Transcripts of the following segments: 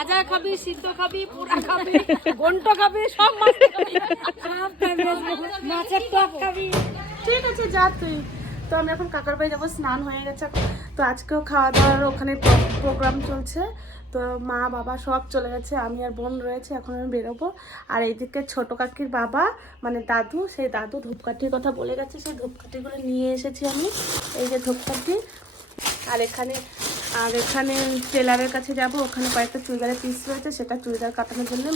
ভাজা খাবি, সিদ্ধ খাবি, পোড়া খাবি, ঘন্ট খাবি, সব মাছের টক খাবি। ঠিক আছে, যা তুই। তো আমি এখন কাকার বাড়ি যাব, স্নান হয়ে গেছে। তো আজকেও খাওয়া দাওয়ার ওখানে প্রোগ্রাম চলছে। তো মা, বাবা সব চলে গেছে, আমি আর বোন রয়েছে, এখন আমি বেরোবো। আর এইদিকে ছোট কাকির বাবা মানে দাদু, সেই দাদু ধূপকাঠির কথা বলে গেছে, সেই ধূপকাঠিগুলো নিয়ে এসেছি আমি, এই যে ধূপকাঠি। আর এখানে আর এখানে টেলারের কাছে যাব ওখানে কয়েকটা চুড়িদারের পিস রয়েছে সেটা চুড়িদার কাটানোর জন্য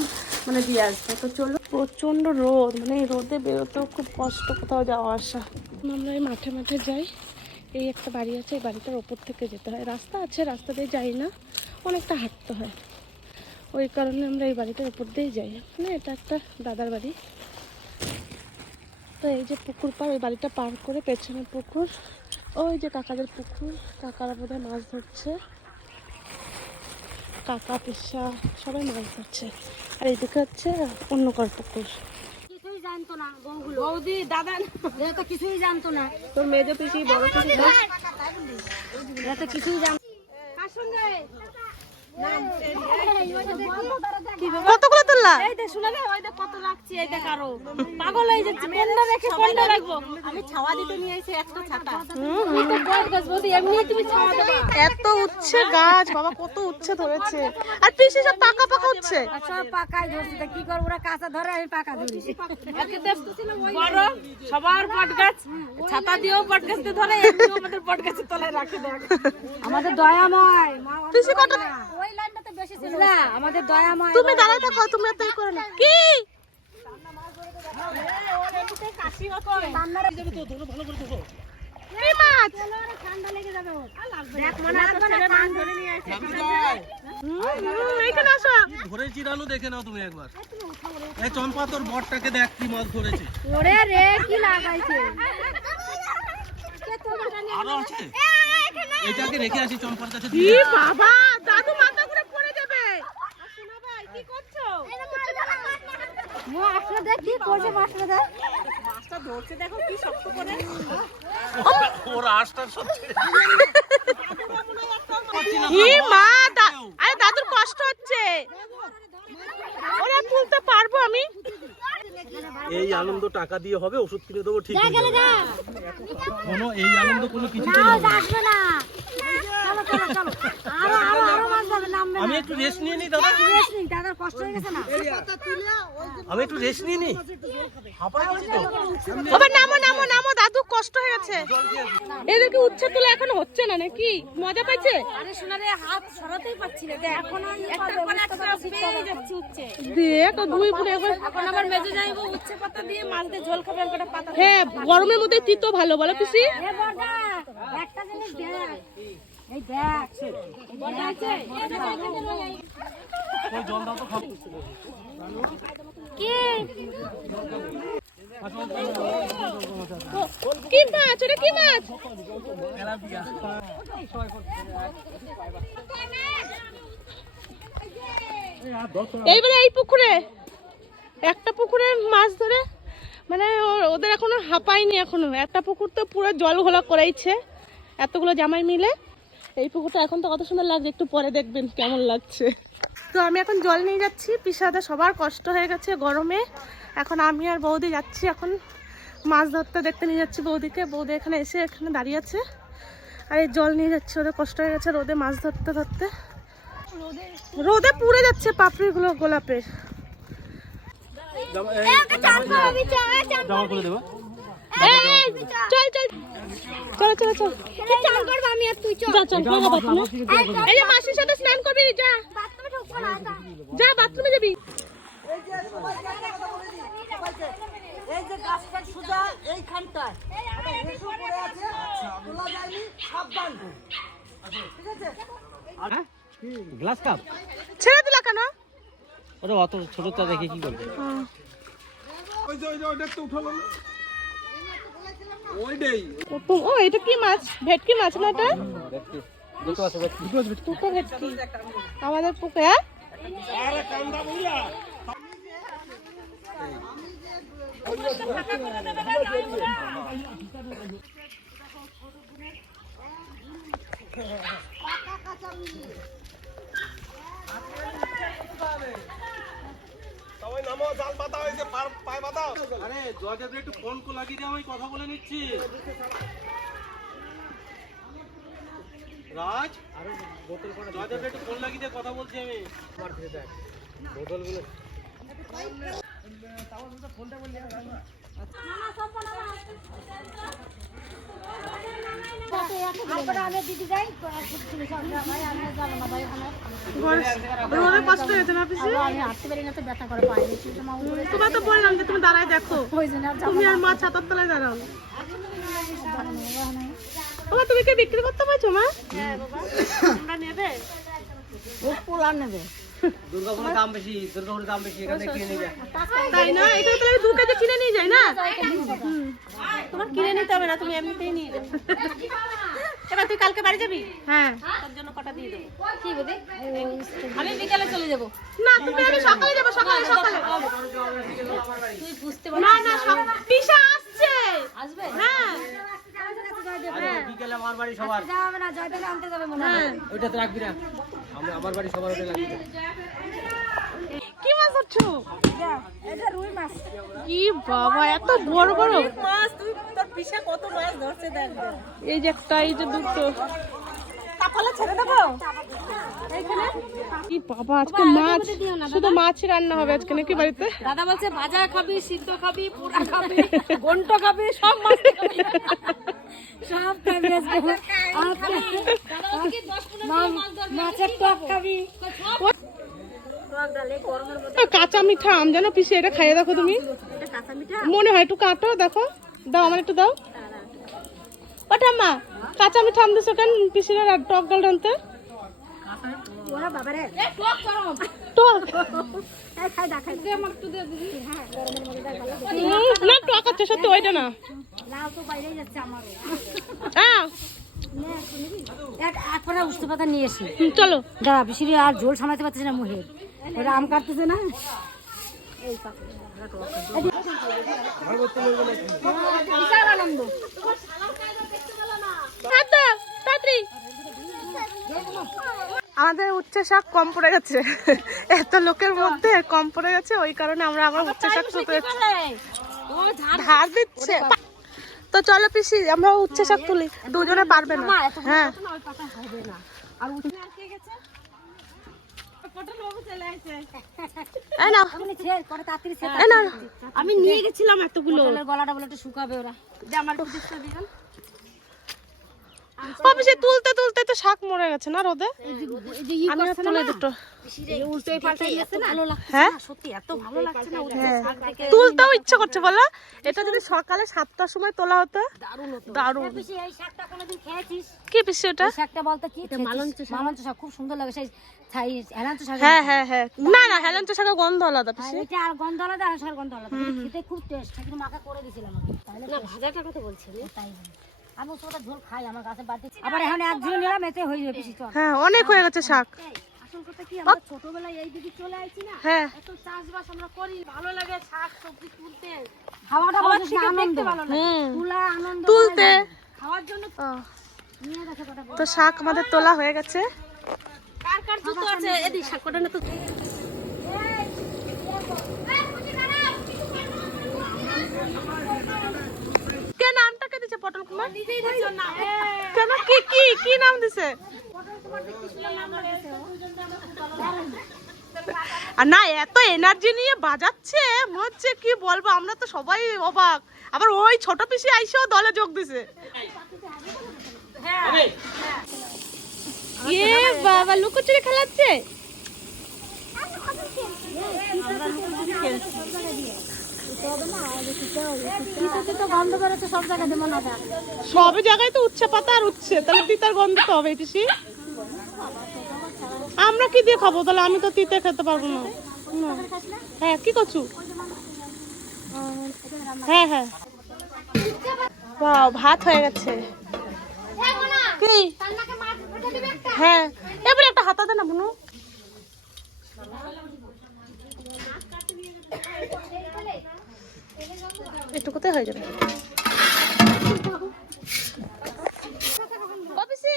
মানে দিয়ে আসব। তো চলো। প্রচণ্ড রোদ মানে এই রোদে বেরোতেও খুব কষ্ট কোথাও যাওয়া আসা। আমরা এই মাঠে মাঠে যাই এই একটা বাড়ি আছে এই বাড়িটার ওপর থেকে যেতে হয়। রাস্তা আছে রাস্তা দিয়ে যাই না অনেকটা হাঁটতে হয়। ওই কারণে আমরা এই বাড়িটার ওপর দিয়েই যাই। মানে এটা একটা দাদার বাড়ি। তো এই যে পুকুর পার ওই বাড়িটা পার করে পেছনে পুকুর ওই যে কাকাদের পুকুর কাকারা বোধহয় মাছ ধরছে কাকা পিসা সবাই মাছ ধরছে আর এইদিকে হচ্ছে অন্য কার পুকুর কিছুই জানতো না বউগুলো বৌদি দাদা এরা তো কিছুই জানতো না তোর মেজো পিসি বড় পিসি এরা তো কিছুই জানতো কতগুলো এই শুনে ওই দেখ কত লাগছে এই দেখ আরও। পাগল হয়ে যাচ্ছে কোনটা রেখে কোনটা রাখব। আমি ছাওয়া দিতে নিয়ে এসে একটা ছাতা। তুমি তো বড় গাছ এমনি তুমি ছাওয়া দেবে? এত উচ্ছে গাছ বাবা কত উচ্ছে ধরেছে। আর পিসি সব পাকা পাকা উচ্ছে? সব পাকাই ধরছে তা কি করব ওরা কাঁচা ধরে আমি পাকা ধরি। বড় সবার বট গাছ ছাতা দিয়েও বট গাছ ধরে এমনিও আমাদের বট গাছের তলায় রাখে দেখ। আমাদের দয়াময় পিসি কত ওই লাইনটাতে বেশি ছিল না তুমি দাঁড়ায় থাকো তুমি তাই করো না। কি? কি মাছ? ঠান্ডা লেগে যাবে ওর দেখ নাও তুমি একবার। এই চম্পা তোর বটটাকে দেখ কি মাছ ধরেছে। ওরে রে কি লাগাইছে। আরও আছে। এটাকে রেখে আসি চম্পার কাছে। বাবা দাদু মাথা ঘুরে পড়ে যাবে কি করছ মো আসলে দেখ কি করছে মাছটা দেখ। মাছটা ধরছে দেখো কি শক্ত করে। ওর আশটা সব ছেড়ে মা আরে দাদুর কষ্ট হচ্ছে। ওরা তুলতে পারব আমি? এই আনন্দ টাকা দিয়ে হবে ওষুধ কিনে দেবো ঠিক যাবে। কোনো এই আনন্দ কোনো কিছুতেই না। আসবে না। চলো চলো চলো। আরও আরও আরও। নামবে আমি একটু রেস্ট নিয়ে নিই দাদা কষ্ট হয়ে গেছে না? আমি একটু রেস্ট নিয়ে তো। নামো নামো নামো দাদু কষ্ট হয়ে গেছে। এদিকে উচ্ছে তুলে এখন হচ্ছে না নাকি? মজা পাইছে? আরে শোনা রে হাত সরাতেই পাচ্ছি না দেখ। এখন একটা পর একটা পেয়ে যাচ্ছে উচ্ছে দেখ দুই পুরে একবার এখন আবার মেজে যাইবো উচ্ছে পাতা দিয়ে মাছ দিয়ে ঝোল খাবে আর কটা পাতা হ্যাঁ গরমের মধ্যে তিতো ভালো বলো পিসি। এ বড়দা একটা জিনিস দেখ। এই দেখ বড়দা আছে ওই জল দাও তো কি? কি মাছ? ওটা কি মাছ? এইবারে এই পুকুরে একটা পুকুরে মাছ ধরে মানে ও- ওদের এখনও হাঁপায়নি এখনও। একটা পুকুর তো পুরো জল ঘোলা করাইছে এতগুলো জামাই মিলে। এই পুকুরটা এখন তো কত সুন্দর লাগছে একটু পরে দেখবেন কেমন লাগছে। তো আমি এখন জল নিয়ে যাচ্ছি পিসাদা সবার কষ্ট হয়ে গেছে গরমে। এখন আমি আর বৌদি যাচ্ছি এখন মাছ ধরতে দেখতে নিয়ে যাচ্ছি বৌদিকে। বৌদি এখানে এসে এখানে দাঁড়িয়ে আছে। আর এই জল নিয়ে যাচ্ছে ওদের কষ্ট হয়ে গেছে রোদে মাছ ধরতে ধরতে। রোদে পুড়ে যাচ্ছে পাপড়িগুলো গোলাপের। জামা দেবো। চল চল। চলো চলো চল। চান করব আমি আর তুই চল। যা চল এই যে মাসির সাথে স্নান করবি যা। বাথরুমে ঢুকবো না যা। বাথরুমে যাবি। এই যে গাছটা সোজা এইখানটায়। একটা রেশু পড়ে আছে। তোলা যায়নি সাবধান ঠিক আছে? Glass cup. ছেড়ে দিলা কেন? ওটা অত ছোটটা দেখে কি করবে? ও। ও, এটা কি মাছ? ভেটকি মাছ না এটা? দুটো ভেটকি। আমাদের পুকুরে আরে জয়দেব একটু ফোন কো লাগিয়ে দে আমি কথা বলে নিচ্ছি। রাজ? আরে বোতল করে একটু ফোন লাগিয়ে দে কথা বলছি আমি। বোতলগুলো কষ্ট হয়েছে না আমি হাঁটতে পারি না তো ব্যথা করে পায়ে তোমার তো বললাম যে তুমি দাঁড়ায় দেখো তুমি আর মা ছাতার তলায় দাঁড়াও। বাবা। তুমি কি বিক্রি করতে পারছ মা নেবে পোলা নেবে। দুর্গাপুরের দাম বেশি দুর্গাপুরের দাম বেশি এখানে কিনে নিয়ে যায় তাই না? এটা তো আমি দু কেজি কিনে নিয়ে যাই না। তোমার কিনে নিতে হবে না তুমি এমনিতেই নিয়ে যাবে। এবার তুই কালকে বাড়ি যাবি? হ্যাঁ। তোর জন্য কটা দিয়ে দেবো। কি বলি আমি বিকালে চলে যাব। না তুমি আমি সকালে যাব সকালে সকালে। তুই বুঝতে না না পিসা আসছে। আসবে? হ্যাঁ। বিকেলে আমার বাড়ি সবার। যাবে না জয়দেবে আনতে যাবে মনে হ্যাঁ। ওইটা তো রাখবি না। আমরা আমার বাড়ি সবার ওটা লাগবে। কি মাছ আছো এটা রুই মাছ। কি বাবা এত বড় বড়। মাছ তুই তোর পিসা কত মাছ ধরছে দেখ। এই যে একটা এই যে দুটো। ছেড়ে দেবো? এইখানে? কি বাবা আজকে মাছ। শুধু মাছ রান্না হবে আজকে নাকি বাড়িতে? দাদা বলছে ভাজা খাবি সিদ্ধ খাবি পোড়া খাবি ঘন্ট খাবি সব মাছ খাবি। সব খাবি আজকে। মাছের টক খাবি? টক ডালে গরমের মধ্যে আহ, কাঁচা মিঠা আম জানো পিসি এটা খাইয়ে দেখো তুমি। এটা কাঁচা মিঠা? মনে হয় একটু কাটো দেখো। দাও আমার একটু দাও। ওটা মা কাঁচা মিঠা আম দিছো কেন? পিসির আর টক ডাল রানতে হ্যাঁ না টক আছে সত্যি ওইটা না। এক এক উষ্ণ পাতা নিয়ে এসি। হুম, চলো। দাঁড়া আর ঝোল সামলাতে পারতেছে না মুহে ওরা আম কাটতেছে না? এই আনন্দ হাত দাও, তাড়াতাড়ি। আমাদের উচ্ছে শাক কম পড়ে গেছে। এত লোকের মধ্যে কম পড়ে গেছে ওই কারণে আমরা আবার উচ্ছে শাক শুতে ধার দিচ্ছে। তো চলো পিসি আমরা উচ্ছে শাক তুলি। দুজনে পারবে না। হ্যাঁ। আমি নিয়ে গেছিলাম এতগুলো। গলাটা বলে শুকাবে ওরা। যে আমার পিসি তুলতে তুলতে তো শাক মরে গেছে না রোদে? এই যে ই আমি করছে তুলে দুটো। হ্যাঁ? না, সত্যি এত ভালো লাগছে না উঠে হ্যাঁ। তুলতেও ইচ্ছে করছে বলো। এটা যদি সকালে সাতটার সময় তোলা হতো দারুণ হতো। দারুণ। পিসি এই শাকটা কোনোদিন খেয়েছিস? কি পিসি ওটা? এই শাকটা বলতে কি মালঞ্চ শাক। খুব সুন্দর লাগে সেই হ্যাঁ হ্যাঁ হ্যাঁ। না না হেলেন শাকের গন্ধ আলাদা পিসি এটা আর গন্ধ আলাদা আর শাকের গন্ধ আলাদা। খেতে খুব টেস্ট কিন্তু মাকে করে দিয়েছিলাম না ভাজাটা কথা বলছি তাই আমি ওটা ঝোল খাই আমার গাছে বাড়তে। আবার এখন এক ঝোল নিলাম এতে হয়ে যাবে হ্যাঁ অনেক হয়ে গেছে শাক। আসল কথা কি আমরা ছোটবেলায় এই দিকে চলে আইছি না হ্যাঁ। এত চাষবাস আমরা করি ভালো লাগে শাক সবজি তুলতে। খাওয়াটা বলছিস না আনন্দ। তুলা আনন্দ তুলতে। খাওয়ার জন্য ও, নিয়ে দেখে কটা তো শাক আমাদের তোলা হয়ে গেছে। কার কার জুতো আছে? এদিক শাক কটা না তো কে নামটা কে দিছে পটল কুমার কেন? কি কি কি নাম দিছে? আর না এত এনার্জি নিয়ে বাজাচ্ছে হচ্ছে কি বলব? আমরা তো সবাই অবাক। আবার ওই ছোট পিসি আইসেও দলে যোগ দিছে। এ বাবা লুকোচুরি খেলাচ্ছে? বেরোচ্ছে সব জায়গায় তো উচ্ছে পাতা আর উচ্ছে। তাহলে তিতার গন্ধ তো হবে পিসি। আমরা কি দিয়ে খাব? তাহলে আমি তো তিতে খেতে পারব না। হ্যাঁ কি করছু? হ্যাঁ হ্যাঁ। বাহ ভাত হয়ে গেছে। কি? হ্যাঁ। এবারে একটা হাতা দে না, বুনু। এটুকুতে হয়ে যাবে? অফিসি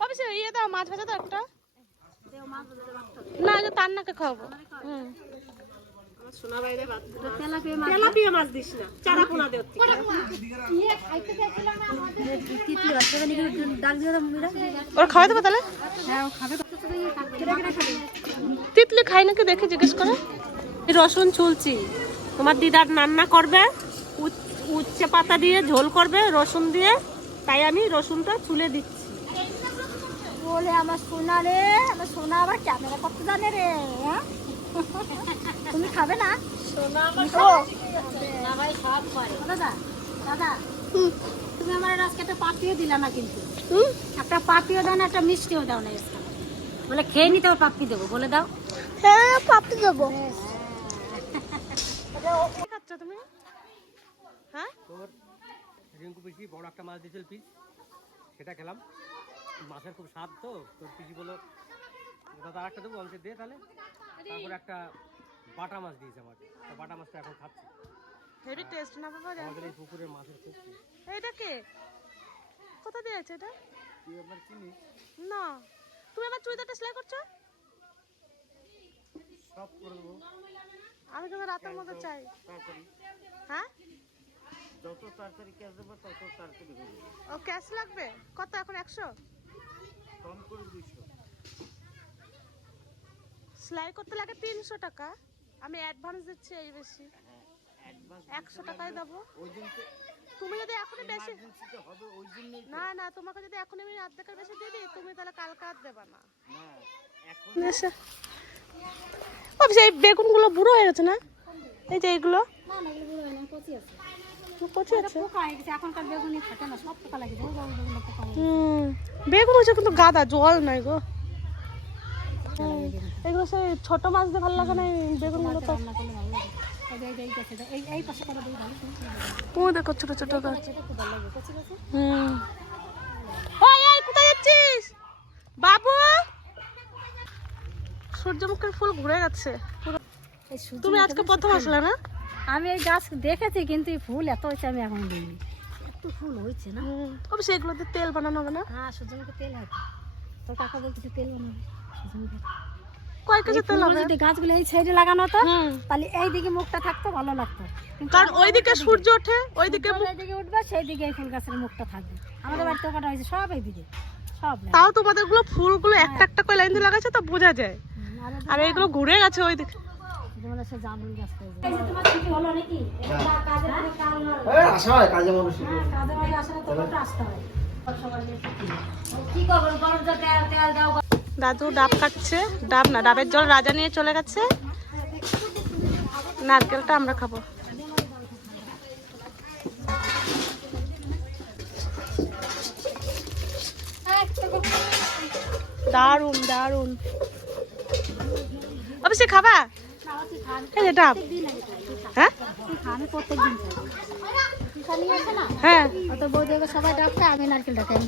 অফিসি ইয়ে দাও মাছ ভাজা দাও একটা। না আগে তার নাকে খাওয়াবো। হুম। ওর খাওয়া দেবো তাহলে? তিতলি খাই নাকি দেখে জিজ্ঞেস করে? রসুন চুলছি তোমার দিদার রান্না করবে উচ- উচ্ছে পাতা দিয়ে ঝোল করবে রসুন দিয়ে। তাই আমি রসুনটা চুলে দিচ্ছি। বলে আমার সোনা রে আমার সোনা আবার ক্যামেরা করতে জানে রে হ্যাঁ? তুমি খাবে না? দাদা দাদা তুমি আমার আজকে একটা পাপিও দিলা না কিন্তু। একটা পাপিও দাও না একটা মিষ্টিও দাও না। বলে খেয়ে নিতে পাপ্পি দেবো বলে দাও। হ্যাঁ পাপড়ি দেবো। খাচ্ছ তুমি? হ্যাঁ? তোর রিঙ্কু পিসি বড় একটা মাছ দিয়েছিল পিস। সেটা খেলাম। মাছের খুব স্বাদ তো তোর পিসি বলল দাদা আর একটা দেবো আমি বলছি, দে তাহলে। তারপরে একটা বাটা মাছ দিয়েছে আমাকে তো বাটা মাছটা এখন খাচ্ছি। হেভি টেস্ট না বাবা আমাদের এই পুকুরের মাছের খুব এইটা কে? কোথা দিয়েছে এটা? তুই একবার চিনিস? না। তুমি আমার চুড়িদারটা সেলাই করছ? সব করে দেবো। আমি কিন্তু রাতের মধ্যে চাই। হ্যাঁ? যত তাড়াতাড়ি ক্যাশ দেবো তত তাড়াতাড়ি হয়ে যাবে। ও ক্যাশ লাগবে? কত এখন একশো? কম করে দুইশো। সেলাই করতে লাগে তিনশো টাকা। আমি অ্যাডভান্স দিচ্ছি এই বেশি। একশো টাকায় দেবো। দিন তো তুমি যদি এখনই বেশি হবে না না তোমাকে যদি এখন আমি অর্ধেকের বেশি দিয়ে দিই তুমি তাহলে কালকে আর দেবা না। না এখন এই বেগুনগুলো বুড়ো হয়ে গেছে না? এই যে এগুলো? বেগুনি হচ্ছে কিন্তু গাদা জল নাই গো। এগুলো সেই ছোট মাছ দিয়ে ভালো লাগে না বেগুনগুলো তো? ও দেখো ছোট ছোট গাছ। হুম ওই এই কোথায় যাচ্ছিস বাবু সূর্যমুখীর ফুল ঘুরে গেছে। তুমি আজকে প্রথম আসলে না? আমি এই গাছ দেখেছি কিন্তু এই ফুল এত হয়েছে আমি এখন দিইনি এত ফুল হয়েছে না? অবশ্যই এগুলোতে তেল বানানো হবে না? হ্যাঁ সূর্যমুখী তেল হয় তো কাকা বলতেছে তেল বানাবে। সূর্যমুখী কয় কেজি তেল হবে। যদি গাছগুলো এই সাইডে লাগানো হতো হুম। তাহলে এই মুখটা থাকতো ভালো লাগতো। কারণ ওইদিকে সূর্য ওঠে ওইদিকে সূর্য এই উঠবে সেই দিকে এই ফুল গাছের মুখটা থাকবে। আমাদের বাড়িতে কাটা হয়েছে সব এই দিকে সব তাও তোমাদেরগুলো ফুলগুলো একটা একটা করে লাইন দিয়ে লাগাইছে তো বোঝা যায়। আর এইগুলো ঘুরে গেছে জামরুল গাছ হয়ে হয় হয়। দাদু ডাব কাটছে ডাব না ডাবের জল রাজা নিয়ে চলে গেছে। নারকেলটা আমরা খাব। দারুণ দারুণ অবশ্যই খাবা? এই ডাব। হ্যাঁ? হ্যাঁ। হ্যাঁ সবাই ডাবটা আমি নারকেল ডাকাই